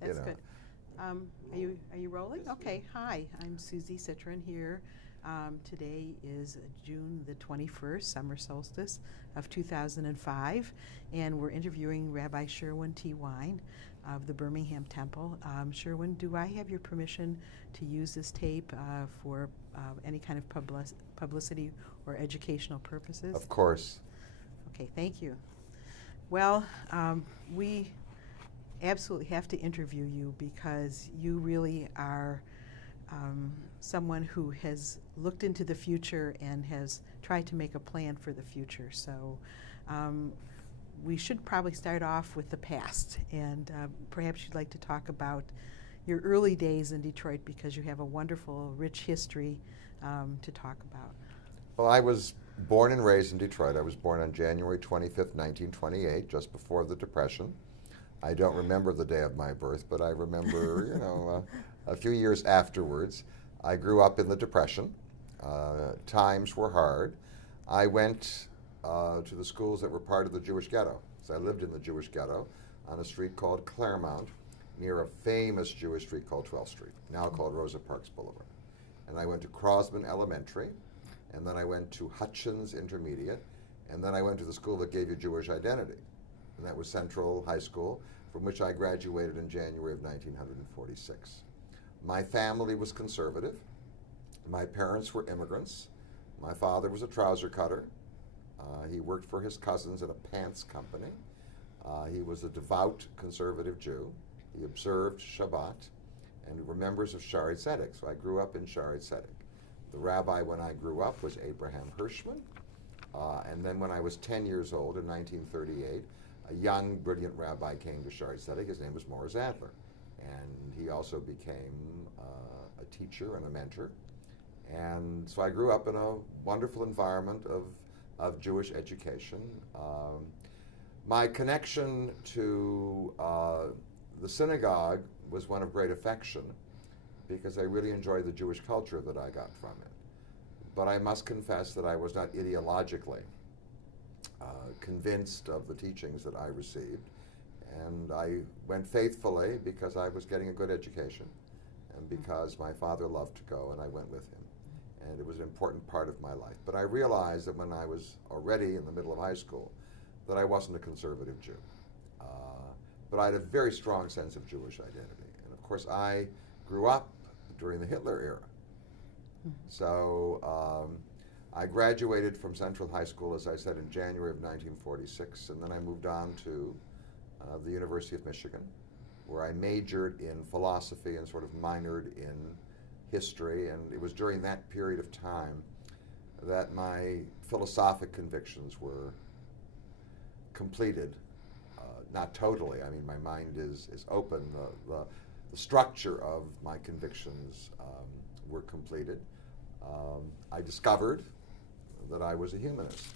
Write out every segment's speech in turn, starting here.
That's you know. good. Are you rolling? Okay. Hi, I'm Susie Citron here. Today is June the 21st, summer solstice of 2005, and we're interviewing Rabbi Sherwin Wine of the Birmingham Temple. Sherwin, do I have your permission to use this tape for any kind of publicity or educational purposes? Of course. Okay, thank you. Well, we absolutely have to interview you because you really are someone who has looked into the future and has tried to make a plan for the future. So we should probably start off with the past, and perhaps you'd like to talk about your early days in Detroit because you have a wonderful, rich history to talk about. Well, I was born and raised in Detroit. I was born on January 25th, 1928, just before the Depression. I don't remember the day of my birth, but I remember, you know, a few years afterwards. I grew up in the Depression. Times were hard. I went to the schools that were part of the Jewish ghetto. So I lived in the Jewish ghetto on a street called Claremont, near a famous Jewish street called 12th Street, now called Rosa Parks Boulevard. And I went to Crosman Elementary, and then I went to Hutchins Intermediate, and then I went to the school that gave you Jewish identity. And that was Central High School, from which I graduated in January of 1946. My family was conservative. My parents were immigrants. My father was a trouser cutter. He worked for his cousins at a pants company. He was a devout conservative Jew. He observed Shabbat, and we were members of Shaarey Zedek, so I grew up in Shaarey Zedek. The rabbi when I grew up was Abraham Hirschman, and then when I was 10 years old in 1938, a young, brilliant rabbi came to Shaarey Zedek. His name was Morris Adler, and he also became a teacher and a mentor. And so I grew up in a wonderful environment of Jewish education. My connection to the synagogue was one of great affection because I really enjoyed the Jewish culture that I got from it. But I must confess that I was not ideologically convinced of the teachings that I received. And I went faithfully because I was getting a good education and because my father loved to go, and I went with him. And it was an important part of my life. But I realized that when I was already in the middle of high school that I wasn't a conservative Jew. But I had a very strong sense of Jewish identity. And of course, I grew up during the Hitler era. So I graduated from Central High School, as I said, in January of 1946, and then I moved on to the University of Michigan, where I majored in philosophy and sort of minored in history. And it was during that period of time that my philosophic convictions were completed. Not totally. I mean, my mind is open. The structure of my convictions were completed. I discovered that I was a humanist.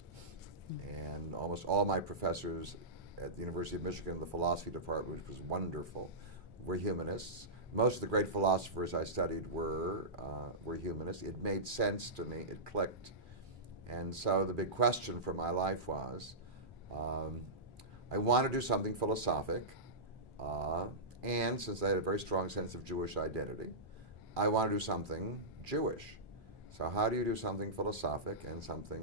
And almost all my professors at the University of Michigan, the philosophy department, which was wonderful, were humanists. Most of the great philosophers I studied were humanists. It made sense to me. It clicked. And so the big question for my life was, I want to do something philosophic, and since I had a very strong sense of Jewish identity, I want to do something Jewish. So how do you do something philosophic and something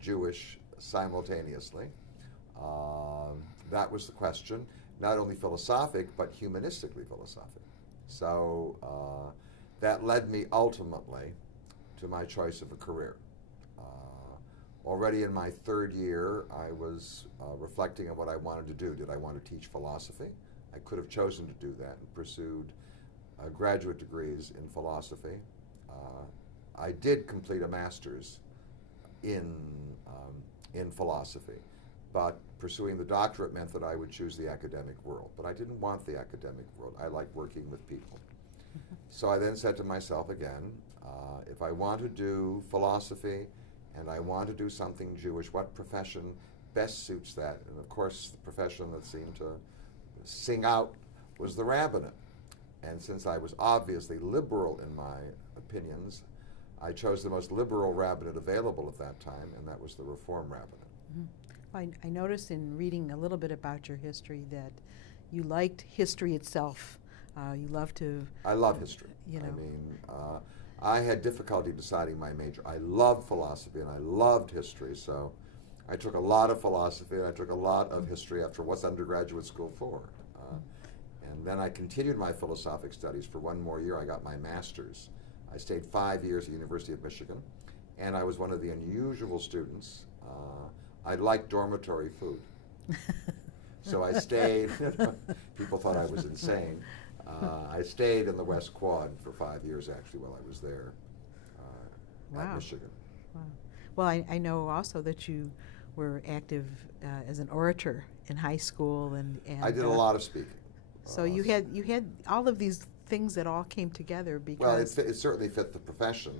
Jewish simultaneously? That was the question, not only philosophic, but humanistically philosophic. So that led me ultimately to my choice of a career. Already in my third year, I was reflecting on what I wanted to do. Did I want to teach philosophy? I could have chosen to do that and pursued graduate degrees in philosophy. I did complete a master's in philosophy, but pursuing the doctorate meant that I would choose the academic world. But I didn't want the academic world. I like working with people. So I then said to myself again, if I want to do philosophy and I want to do something Jewish, what profession best suits that? And of course, the profession that seemed to sing out was the rabbinate. And since I was obviously liberal in my opinions, I chose the most liberal rabbinate available at that time, and that was the Reform rabbinate. Well, I noticed in reading a little bit about your history that you liked history itself You love to. I love history. You know. I mean, I had difficulty deciding my major. I loved philosophy and I loved history, so I took a lot of philosophy and I took a lot of history after what's undergraduate school for. And then I continued my philosophic studies for one more year. I got my master's. I stayed 5 years at the University of Michigan, and I was one of the unusual students. I liked dormitory food. So I stayed, people thought I was insane. I stayed in the West Quad for 5 years, actually, while I was there at Michigan. Wow. Well, I know also that you were active as an orator in high school, and I did a lot of speaking. So you had all of these things that all came together because. Well, it certainly fit the profession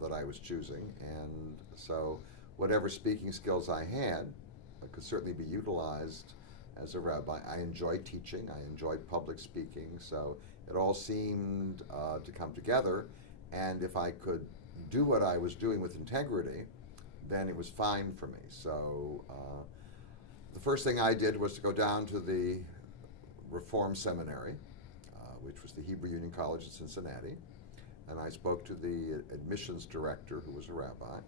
that I was choosing, and so whatever speaking skills I had could certainly be utilized as a rabbi. I enjoyed teaching. I enjoyed public speaking. So it all seemed to come together, and if I could do what I was doing with integrity, then it was fine for me. So the first thing I did was to go down to the Reform Seminary, which was the Hebrew Union College in Cincinnati, and I spoke to the admissions director, who was a rabbi,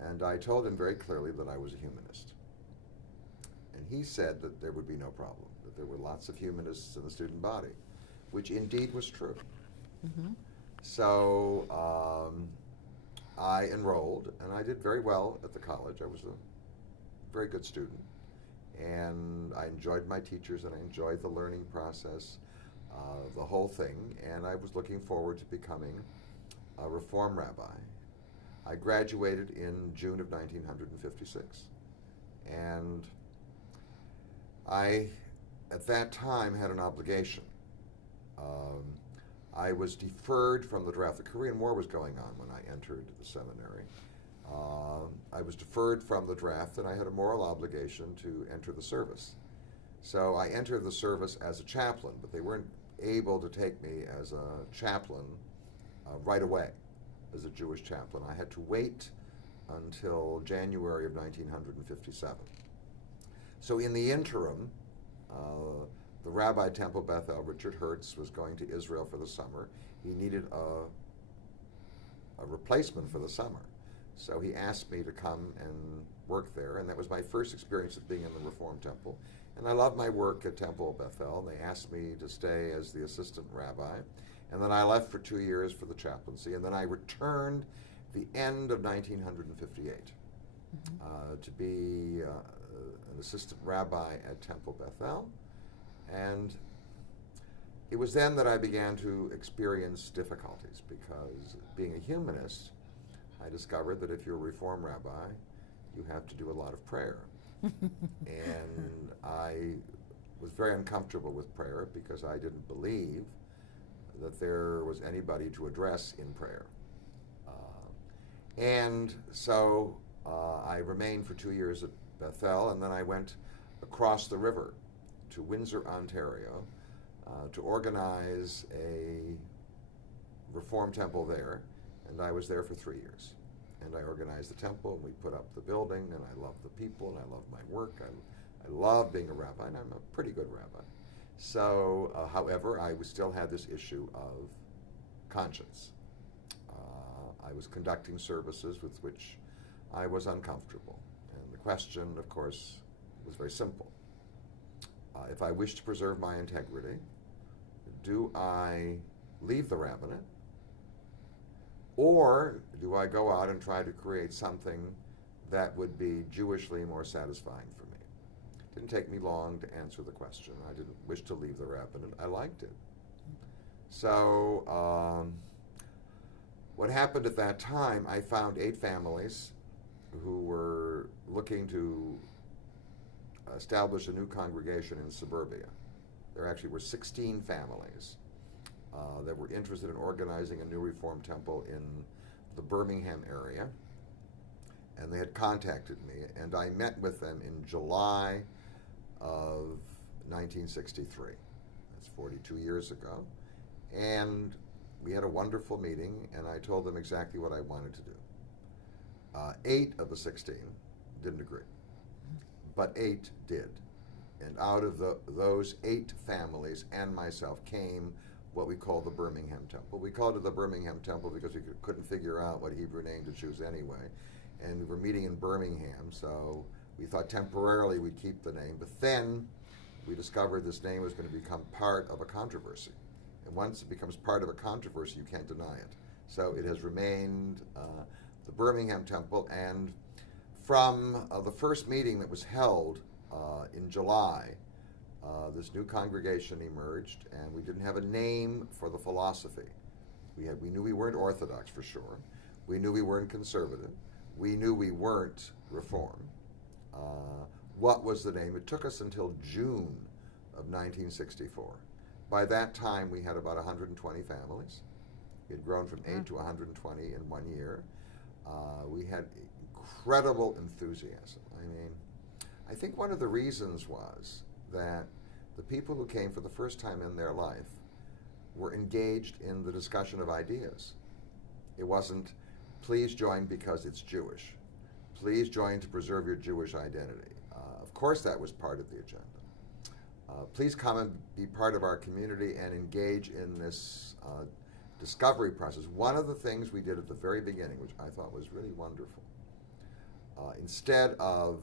and I told him very clearly that I was a humanist. And he said that there would be no problem, that there were lots of humanists in the student body, which indeed was true. Mm-hmm. So I enrolled, and I did very well at the college. I was a very good student, and I enjoyed my teachers, and I enjoyed the learning process, the whole thing, and I was looking forward to becoming a Reform rabbi. I graduated in June of 1956, and I, at that time, had an obligation. I was deferred from the draft. The Korean War was going on when I entered the seminary. I was deferred from the draft, and I had a moral obligation to enter the service. So I entered the service as a chaplain, but they weren't able to take me as a chaplain right away, as a Jewish chaplain. I had to wait until January of 1957. So in the interim, the Rabbi Temple Bethel, Richard Hertz, was going to Israel for the summer. He needed a replacement for the summer. So he asked me to come and work there, and that was my first experience of being in the Reform Temple. And I loved my work at Temple Bethel. They asked me to stay as the assistant rabbi, and then I left for 2 years for the chaplaincy, and then I returned the end of 1958 to be an assistant rabbi at Temple Bethel. And it was then that I began to experience difficulties, because being a humanist, I discovered that if you're a Reform rabbi, you have to do a lot of prayer. And I was very uncomfortable with prayer because I didn't believe that there was anybody to address in prayer. And so I remained for 2 years at Bethel, and then I went across the river to Windsor, Ontario, to organize a Reform temple there, and I was there for 3 years. And I organized the temple, and we put up the building, and I loved the people, and I loved my work. I love being a rabbi, and I'm a pretty good rabbi. So, however, I still had this issue of conscience. I was conducting services with which I was uncomfortable. And the question, of course, was very simple. If I wish to preserve my integrity, do I leave the rabbinate, or do I go out and try to create something that would be Jewishly more satisfying for me? It didn't take me long to answer the question. I didn't wish to leave the rabbinate. I liked it. So what happened at that time, I found 8 families who were looking to establish a new congregation in suburbia. There actually were 16 families that were interested in organizing a new Reform temple in the Birmingham area, and they had contacted me, and I met with them in July of 1963. That's 42 years ago, and we had a wonderful meeting, and I told them exactly what I wanted to do. 8 of the 16 didn't agree, but 8 did. And out of those 8 families and myself came what we call the Birmingham Temple. We called it the Birmingham Temple because we couldn't figure out what Hebrew name to choose anyway. And we were meeting in Birmingham, so we thought temporarily we'd keep the name. But then we discovered this name was going to become part of a controversy. And once it becomes part of a controversy, you can't deny it. So it has remained the Birmingham Temple. And from the first meeting that was held in July, this new congregation emerged, and we didn't have a name for the philosophy. We knew we weren't Orthodox for sure. We knew we weren't conservative. We knew we weren't Reform. What was the name? It took us until June of 1964. By that time, we had about 120 families. We had grown from 8 to 120 in 1 year. We had incredible enthusiasm. I mean, I think one of the reasons was that the people who came for the first time in their life were engaged in the discussion of ideas. It wasn't, please join because it's Jewish. Please join to preserve your Jewish identity. Of course that was part of the agenda. Please come and be part of our community and engage in this discovery process. One of the things we did at the very beginning, which I thought was really wonderful, instead of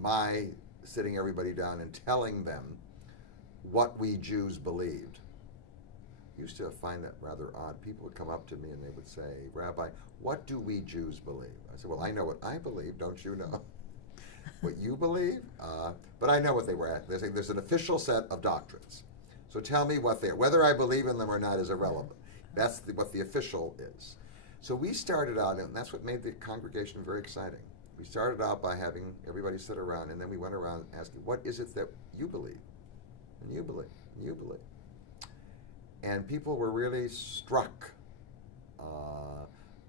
my sitting everybody down and telling them what we Jews believed. I used to find that rather odd. People would come up to me and they would say, Rabbi, what do we Jews believe? I said, well, I know what I believe, don't you know? What you believe? But I know what they were at. They're saying there's an official set of doctrines. So tell me what they are. Whether I believe in them or not is irrelevant. That's what the official is. So we started out, and that's what made the congregation very exciting. We started out by having everybody sit around, and then we went around asking, what is it that you believe? And you believe, and you believe. And people were really struck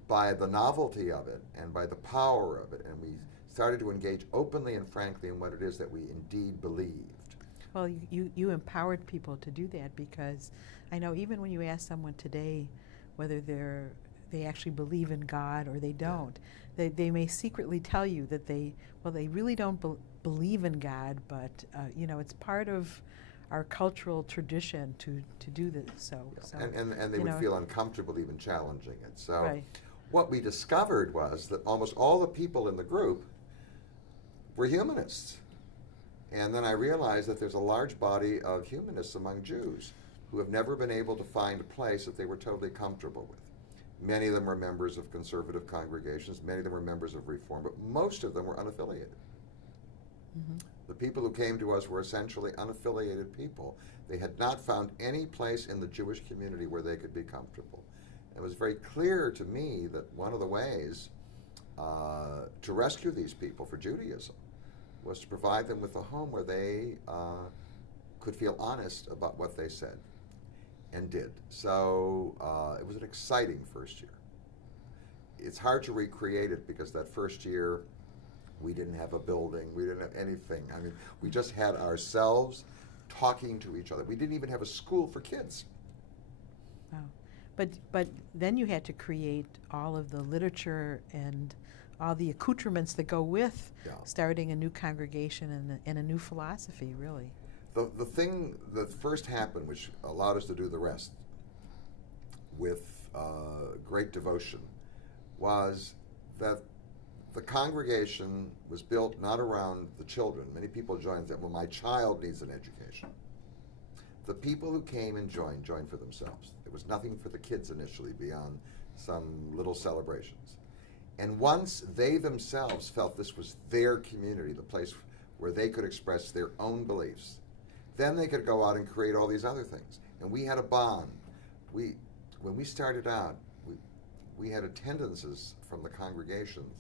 by the novelty of it and by the power of it, and we started to engage openly and frankly in what it is that we indeed believed. Well, you empowered people to do that, because I know even when you ask someone today whether they actually believe in God or they don't, they may secretly tell you that they really don't believe in God, but it's part of our cultural tradition to do this. So and they would feel uncomfortable even challenging it. So right. What we discovered was that almost all the people in the group were humanists. And then I realized that there's a large body of humanists among Jews who have never been able to find a place that they were totally comfortable with. Many of them were members of conservative congregations, many of them were members of Reform, but most of them were unaffiliated. Mm-hmm. The people who came to us were essentially unaffiliated people. They had not found any place in the Jewish community where they could be comfortable. It was very clear to me that one of the ways to rescue these people for Judaism was to provide them with a home where they could feel honest about what they said and did. So it was an exciting first year. It's hard to recreate it because that first year we didn't have a building, we didn't have anything. I mean, we just had ourselves talking to each other. We didn't even have a school for kids. Wow. But then you had to create all of the literature and all the accoutrements that go with starting a new congregation and a new philosophy, really. The thing that first happened, which allowed us to do the rest with great devotion, was that the congregation was built not around the children. Many people joined and said, well, my child needs an education. The people who came and joined for themselves. There was nothing for the kids initially beyond some little celebrations. And once they themselves felt this was their community, the place where they could express their own beliefs, then they could go out and create all these other things. And we had a bond. When we started out, we had attendances from the congregations.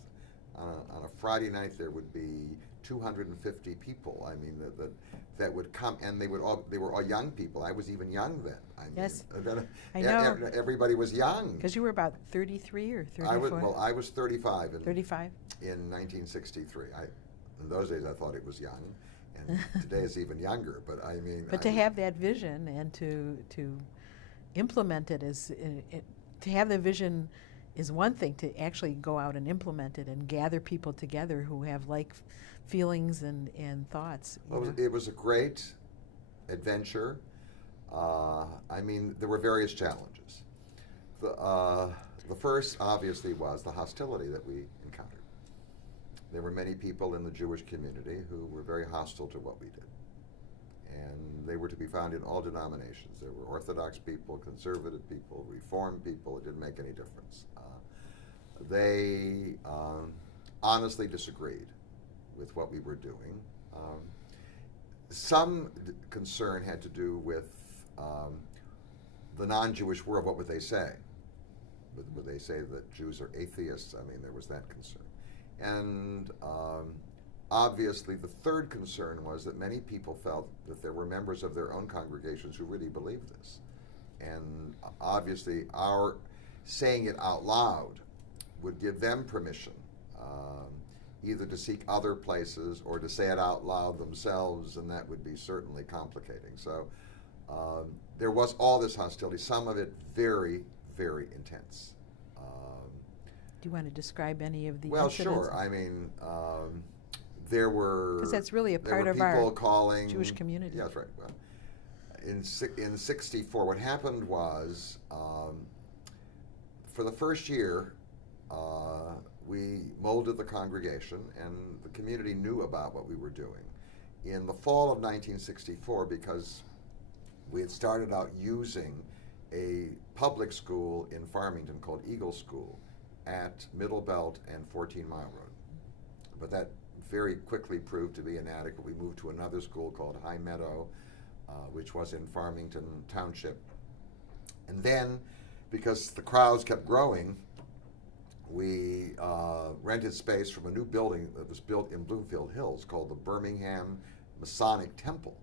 On a Friday night, there would be 250 people. I mean, that would come, and they were all young people. I was even young then. Yes, I know. Everybody was young. Because you were about 33 or 34. I was 35. 35. In 1963. In those days, I thought it was young, and today it's even younger. But I mean. But to have that vision and to implement it to have the vision is one thing. To actually go out and implement it and gather people together who have like feelings and thoughts. Well, it was a great adventure. I mean, there were various challenges. The first, obviously, was the hostility that we encountered. There were many people in the Jewish community who were very hostile to what we did. And they were to be found in all denominations. There were Orthodox people, conservative people, Reformed people. It didn't make any difference. They honestly disagreed with what we were doing. Some concern had to do with the non-Jewish world. What would they say? Would they say that Jews are atheists? I mean, there was that concern. And obviously, the third concern was that many people felt that there were members of their own congregations who really believed this. And obviously, our saying it out loud would give them permission either to seek other places or to say it out loud themselves, and that would be certainly complicating. So there was all this hostility, some of it very, very intense. Do you want to describe any of the Well, incidents? sure. I mean, there were... Because that's really a part of people our calling, Jewish community. Yeah, that's right. Well, in 64, what happened was, for the first year, we molded the congregation, and the community knew about what we were doing. In the fall of 1964, because we had started out using a public school in Farmington called Eagle School at Middle Belt and 14 Mile Road. But that very quickly proved to be inadequate. We moved to another school called High Meadow, which was in Farmington Township. And then, because the crowds kept growing, we rented space from a new building that was built in Bloomfield Hills called the Birmingham Masonic Temple.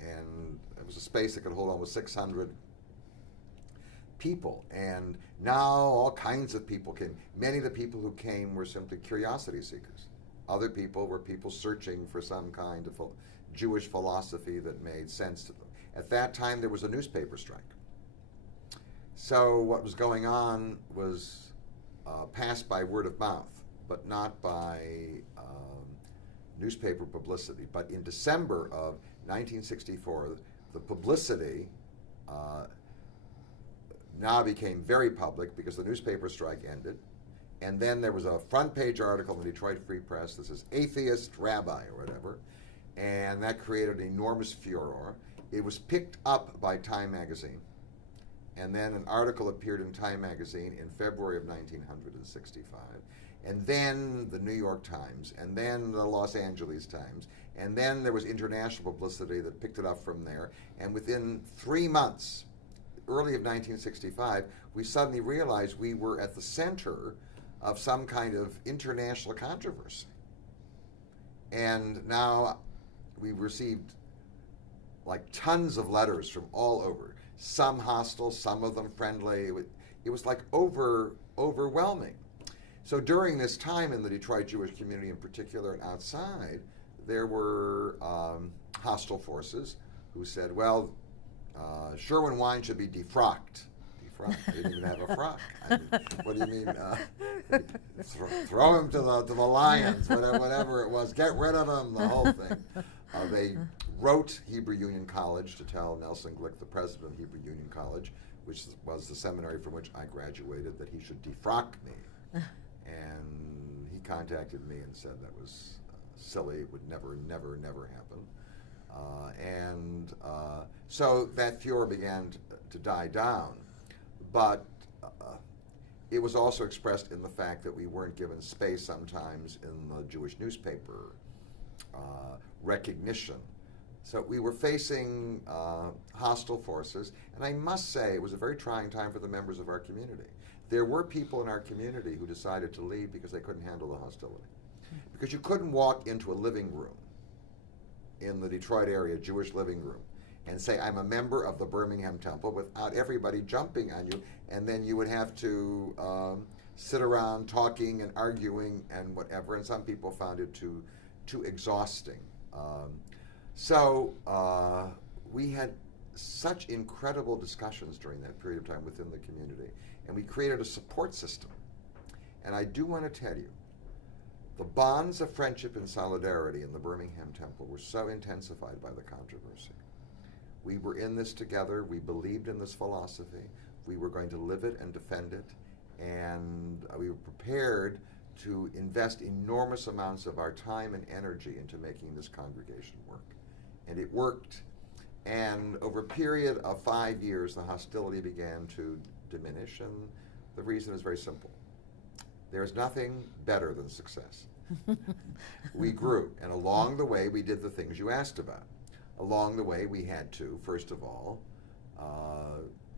And it was a space that could hold almost 600 people. And now all kinds of people came. Many of the people who came were simply curiosity seekers. Other people were people searching for some kind of Jewish philosophy that made sense to them. At that time, there was a newspaper strike. So what was going on was passed by word of mouth, but not by newspaper publicity. But in December of 1964, the publicity now became very public because the newspaper strike ended. And then there was a front page article in the Detroit Free Press that says atheist rabbi or whatever, and that created an enormous furor. It was picked up by Time magazine, and then an article appeared in Time magazine in February of 1965, and then the New York Times, and then the Los Angeles Times, and then there was international publicity that picked it up from there, and within 3 months, early of 1965, we suddenly realized we were at the center of some kind of international controversy. And now we received like tons of letters from all over, some hostile, some of them friendly. It was like overwhelming. So during this time in the Detroit Jewish community in particular and outside, there were hostile forces who said, well, Sherwin Wine should be defrocked. Defrocked? They didn't even have a frock. I mean, what do you mean? Throw him to the lions, whatever it was. Get rid of him, the whole thing. They wrote Hebrew Union College to tell Nelson Glick, the president of Hebrew Union College, which was the seminary from which I graduated, that he should defrock me. And he contacted me and said that was silly. It would never happen. So that furor began to die down. But it was also expressed in the fact that we weren't given space sometimes in the Jewish newspaper recognition. So we were facing hostile forces, and I must say it was a very trying time for the members of our community. There were people in our community who decided to leave because they couldn't handle the hostility. Because you couldn't walk into a living room in the Detroit area, Jewish living room, and say, I'm a member of the Birmingham Temple without everybody jumping on you, and then you would have to sit around talking and arguing and whatever, and some people found it too exhausting. So we had such incredible discussions during that period of time within the community, and we created a support system. And I do want to tell you, the bonds of friendship and solidarity in the Birmingham Temple were so intensified by the controversy. We were in this together. We believed in this philosophy. We were going to live it and defend it. And we were prepared to invest enormous amounts of our time and energy into making this congregation work. And it worked. And over a period of 5 years, the hostility began to diminish. And the reason is very simple. There's nothing better than success. We grew. And along the way, we did the things you asked about. Along the way, we had to, first of all,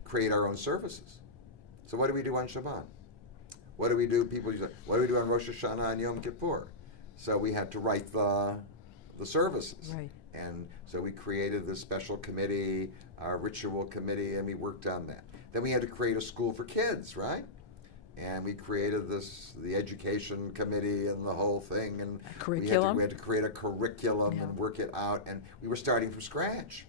create our own services. So what do we do on Shabbat? What do we do? People use, what do we do on Rosh Hashanah and Yom Kippur? So we had to write the services. Right. And so we created this special committee, our ritual committee, and we worked on that. Then we had to create a school for kids, right? And we created the education committee and the whole thing. And curriculum. We had to create a curriculum and work it out. And we were starting from scratch.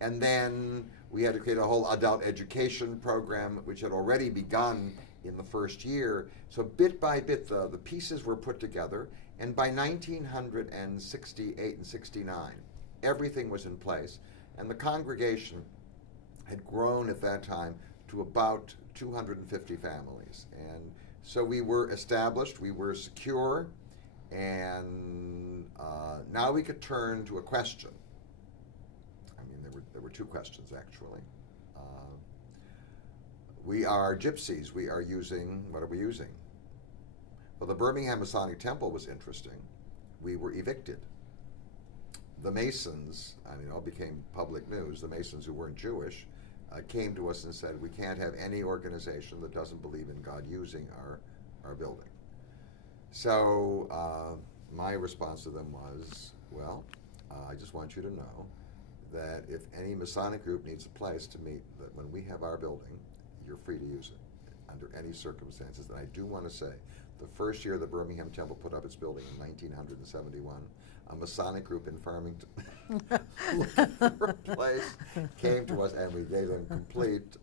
And then we had to create a whole adult education program, which had already begun in the first year. So bit by bit, the pieces were put together. And by 1968 and 69, everything was in place. And the congregation had grown at that time to about 250 families. And so we were established, we were secure, and now we could turn to a question. I mean, there were two questions, actually. We are gypsies. We are using, what are we using? Well, the Birmingham Masonic Temple was interesting. We were evicted. The Masons, I mean, it all became public news, the Masons who weren't Jewish, came to us and said, we can't have any organization that doesn't believe in God using our building. So my response to them was, well, I just want you to know that if any Masonic group needs a place to meet, that when we have our building, you're free to use it under any circumstances. And I do want to say, the first year the Birmingham Temple put up its building in 1971, a Masonic group in Farmington looking for a place came to us, and we gave them complete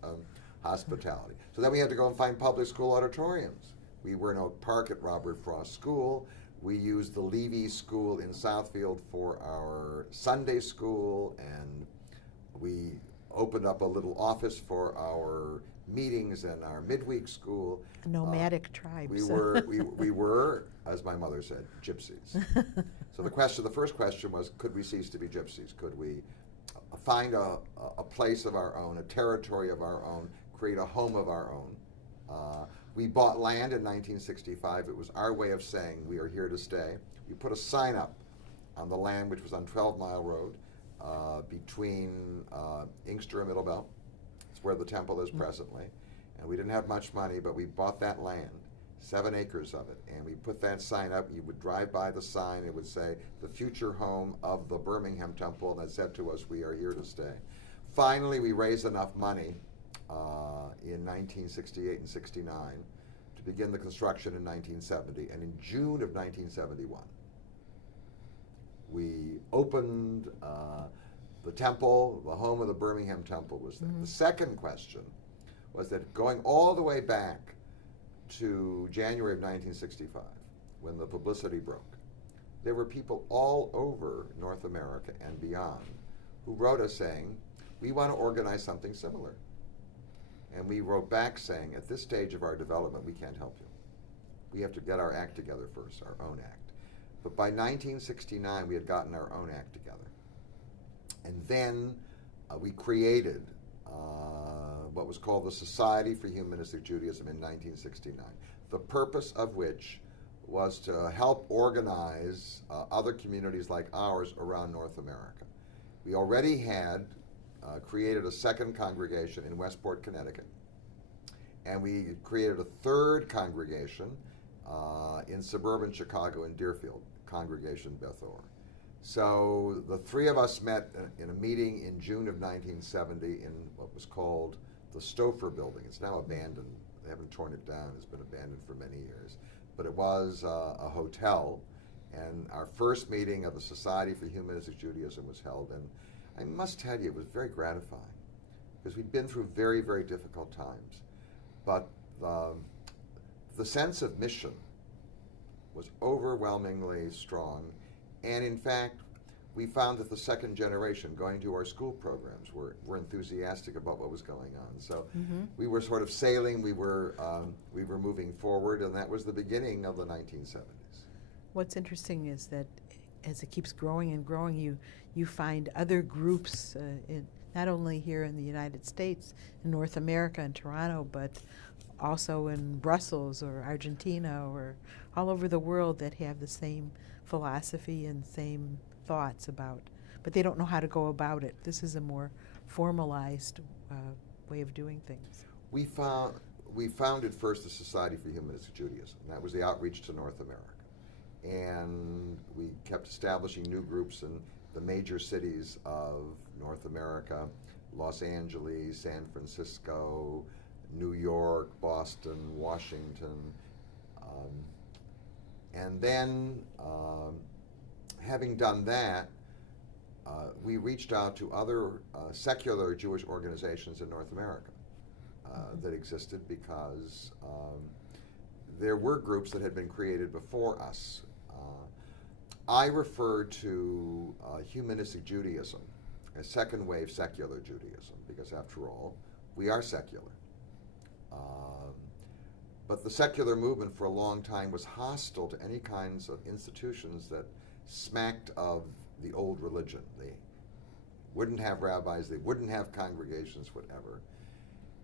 hospitality. So then we had to go and find public school auditoriums. We were in Oak Park at Robert Frost School. We used the Levy School in Southfield for our Sunday school, and we opened up a little office for our meetings and our midweek school. Nomadic tribes. We were, as my mother said, gypsies. So the first question was, could we cease to be gypsies? Could we find a place of our own, a territory of our own, create a home of our own? We bought land in 1965. It was our way of saying we are here to stay. We put a sign up on the land, which was on 12 Mile Road, between Inkster and Middlebelt. It's where the temple is presently. And we didn't have much money, but we bought that land, 7 acres of it, and we put that sign up. You would drive by the sign, it would say, the future home of the Birmingham Temple, and it said to us, we are here to stay. Finally, we raised enough money in 1968 and 69 to begin the construction in 1970, and in June of 1971, we opened the temple. The home of the Birmingham Temple was there. The second question was that going all the way back to January of 1965, when the publicity broke, there were people all over North America and beyond who wrote us saying, we want to organize something similar. And we wrote back saying, at this stage of our development, we can't help you. We have to get our act together first, our own act. But by 1969, we had gotten our own act together. And then we created what was called the Society for Humanistic Judaism in 1969, the purpose of which was to help organize other communities like ours around North America. We already had created a second congregation in Westport, Connecticut, and we created a third congregation in suburban Chicago in Deerfield, Congregation Beth Or. So the three of us met in a meeting in June of 1970 in what was called the Stouffer Building. It's now abandoned. They haven't torn it down. It's been abandoned for many years. But it was a hotel, and our first meeting of the Society for Humanistic Judaism was held, and I must tell you, it was very gratifying, because we'd been through very, very difficult times. But the sense of mission was overwhelmingly strong, and in fact, we found that the second generation going to our school programs were enthusiastic about what was going on. So we were sort of sailing, we were moving forward, and that was the beginning of the 1970s. What's interesting is that as it keeps growing and growing, you find other groups, not only here in the United States, in North America and Toronto, but also in Brussels or Argentina or all over the world that have the same philosophy and same thoughts about, but they don't know how to go about it. This is a more formalized way of doing things. We founded first the Society for Humanistic Judaism. That was the outreach to North America. And we kept establishing new groups in the major cities of North America, Los Angeles, San Francisco, New York, Boston, Washington. And then, having done that, we reached out to other secular Jewish organizations in North America that existed because there were groups that had been created before us. I refer to Humanistic Judaism as second wave secular Judaism because, after all, we are secular. But the secular movement for a long time was hostile to any kinds of institutions that smacked of the old religion. They wouldn't have rabbis, they wouldn't have congregations, whatever.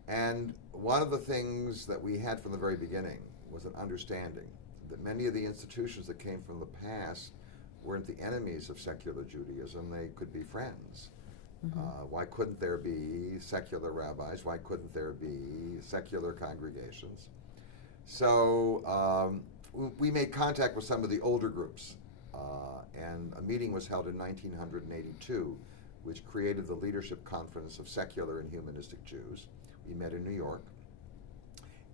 And one of the things that we had from the very beginning was an understanding that many of the institutions that came from the past weren't the enemies of secular Judaism, they could be friends. Why couldn't there be secular rabbis? Why couldn't there be secular congregations? So we made contact with some of the older groups, and a meeting was held in 1982, which created the Leadership Conference of Secular and Humanistic Jews. We met in New York.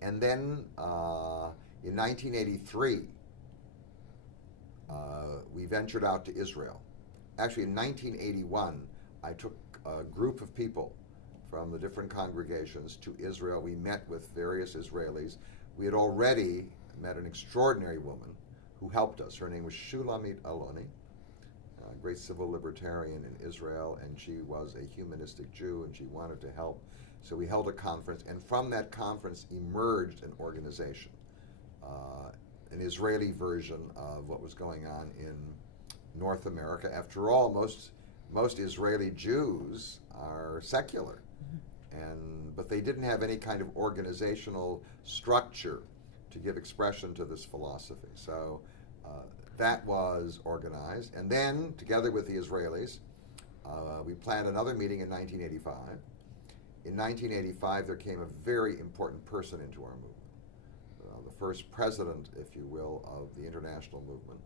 And then in 1983, we ventured out to Israel. Actually, in 1981, I took a group of people from the different congregations to Israel. We met with various Israelis. We had already met an extraordinary woman who helped us. Her name was Shulamit Aloni, a great civil libertarian in Israel, and she was a humanistic Jew, and she wanted to help. So we held a conference, and from that conference emerged an organization, an Israeli version of what was going on in North America. After all, most Israeli Jews are secular, but they didn't have any kind of organizational structure to give expression to this philosophy. So that was organized, and then together with the Israelis, we planned another meeting in 1985. In 1985, there came a very important person into our movement, the first president, if you will, of the international movement.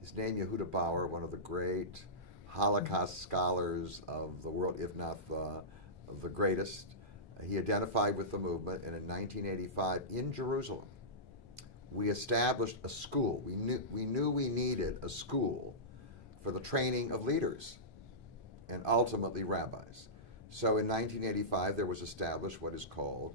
His name, Yehuda Bauer, one of the great Holocaust scholars of the world, if not the greatest. He identified with the movement, and in 1985, in Jerusalem, we established a school. We knew we needed a school for the training of leaders and ultimately rabbis. So in 1985, there was established what is called